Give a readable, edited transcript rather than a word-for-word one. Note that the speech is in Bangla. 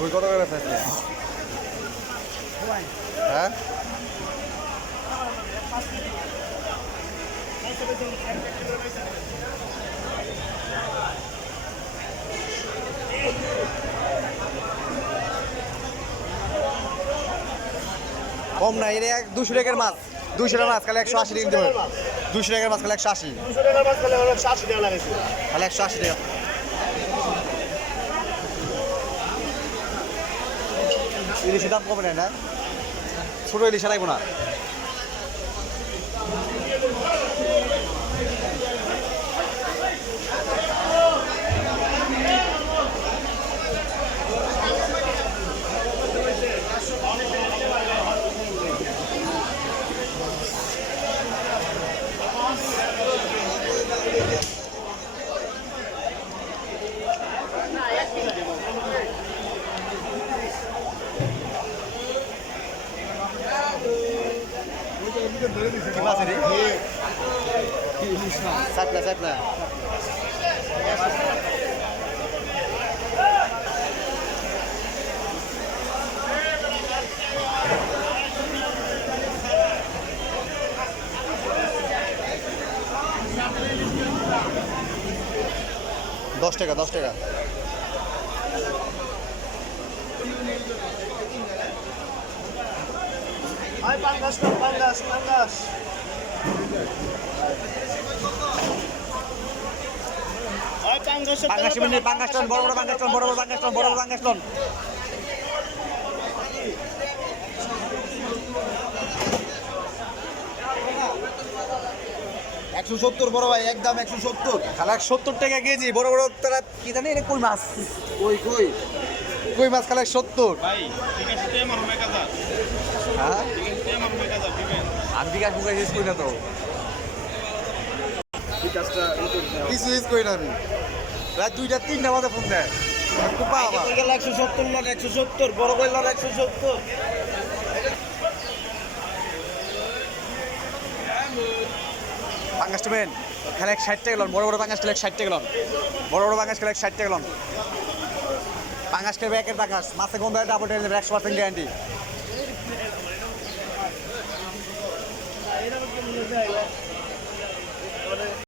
রুই কত করে বেচা আজকে? হ্যাঁ কম না, এটা 200 টাকার মাছ, 200 টাকার মাছ খালি 180 টাকা দিতে হবে। 200 টাকার মাছ খালি 180, 200 টাকার মাছ খালি 180 টাকা লাগাইছে। খালি 180 টাকা। ইলিশের দাম কমে নেয় না, ছোটো ইলিশ লাগবো না। কি মাছ রে? চাপলা চাপলা। 10 টাকা 10 টাকা। আই পাঙ্গাস না, পাঙ্গাস পাঙ্গাস। আই পাঙ্গাস পাঙ্গাস মানে পাঙ্গাস টন, বড় বড় পাঙ্গাস টন, বড় বড় পাঙ্গাস টন, বড় বড় পাঙ্গাস টন। 170 বড় ভাই, একদম 170। খালা 70 টাকা কেজি, বড় বড় তারা কি জানি এটা কই মাছ। কই কই কই মাছ খালা 70। ভাই ঠিক আছে তে আমার হবে কাজা। হ্যাঁ ঠিক আছে তে আমার হবে কাজা দিবেন। আমি বিকাশ মুখে শেষ করি না তো, বিকাশটা কিছু শেষ করি না আমি। রাত 2টা 3টা বাজে ফোন দেয়, খুব পাওয়া। কই গেল 170 লট, 170 বড় কই লট 170। পাঙ্গাস টেবেন খালি 60 টাকা লন, বড় বড় পাঙ্গাস খালি 60 টাকা লন, বড় বড় পাঙ্গাস খালি 60 টাকা লন। পাঙ্গাস টেবে একের পাঙ্গাস, মাছে গন্ধ ডাবল টেলে 100% গ্যারান্টি।